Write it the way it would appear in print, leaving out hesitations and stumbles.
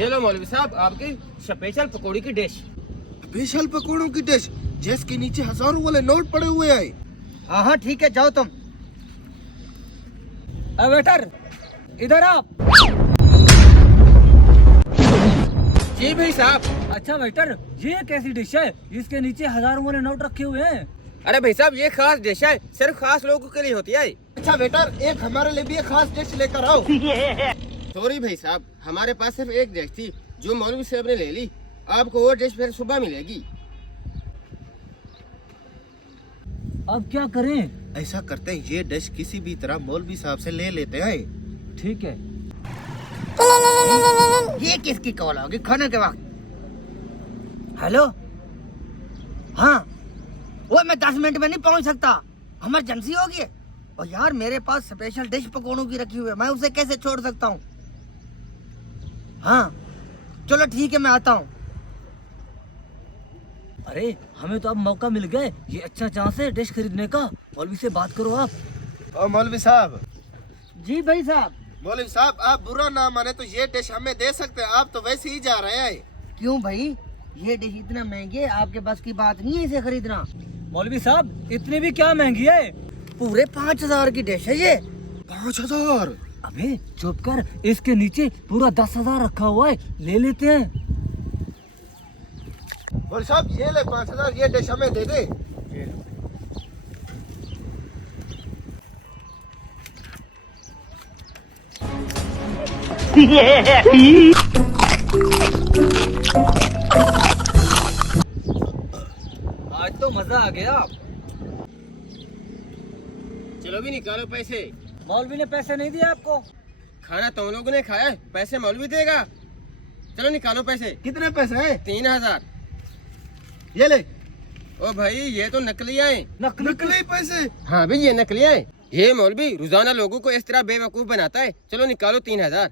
ये लो मौलवी साहब आपकी स्पेशल पकौड़ी की डिश। स्पेशल पकौड़ों की डिश जिसके नीचे हजारों वाले नोट पड़े हुए हैं। हाँ हाँ ठीक है, जाओ तुम। वेटर इधर आप। जी भाई साहब। अच्छा वेटर, ये कैसी डिश है जिसके नीचे हजारों वाले नोट रखे हुए हैं? अरे भाई साहब ये खास डिश है, सिर्फ खास लोगों के लिए होती है। अच्छा वेटर, एक हमारे लिए भी एक खास डिश लेकर आओ। सॉरी भाई साहब, हमारे पास सिर्फ एक डिश थी जो मौलवी साहब ने ले ली। आपको वो डिश फिर सुबह मिलेगी। अब क्या करें? ऐसा करते हैं, ये डिश किसी भी तरह मौलवी साहब से ले लेते हैं। ठीक है। ये किसकी कॉल होगी खाने के वक्त? हेलो, हाँ वो मैं 10 मिनट में नहीं पहुंच सकता, इमरजेंसी होगी। और यार मेरे पास स्पेशल डिश पकौड़ों की रखी हुई है, मैं उसे कैसे छोड़ सकता हूँ? हाँ चलो ठीक है, मैं आता हूँ। अरे हमें तो अब मौका मिल गया, ये अच्छा चांस है डिश खरीदने का। मौलवी से बात करो आप। ओ मौलवी साहब। जी भाई साहब। मौलवी साहब आप बुरा ना माने तो ये डिश हमें दे सकते हैं, आप तो वैसे ही जा रहे हैं। क्यों भाई, ये डिश इतना महंगी है, आपके बस की बात नहीं है इसे खरीदना। मौलवी साहब इतनी भी क्या महंगी है, पूरे 5000 की डिश है ये। 5000? अबे चुप कर, इसके नीचे पूरा 10,000 रखा हुआ है, ले लेते हैं। मौलवी साहब ये ले 5000, ये डिश हमें दे दे। आज तो मजा आ गया। चलो भी निकालो पैसे। मौलवी ने पैसे नहीं दिए आपको? खाना तुम लोगों ने खाया है, पैसे मौलवी देगा। चलो निकालो पैसे। कितने पैसे हैं? 3000। ये ले। ओ भाई ये तो नकली है। नकली पैसे? हाँ भाई ये नकली है। ये मौलवी रोजाना लोगों को इस तरह बेवकूफ बनाता है। चलो निकालो 3000।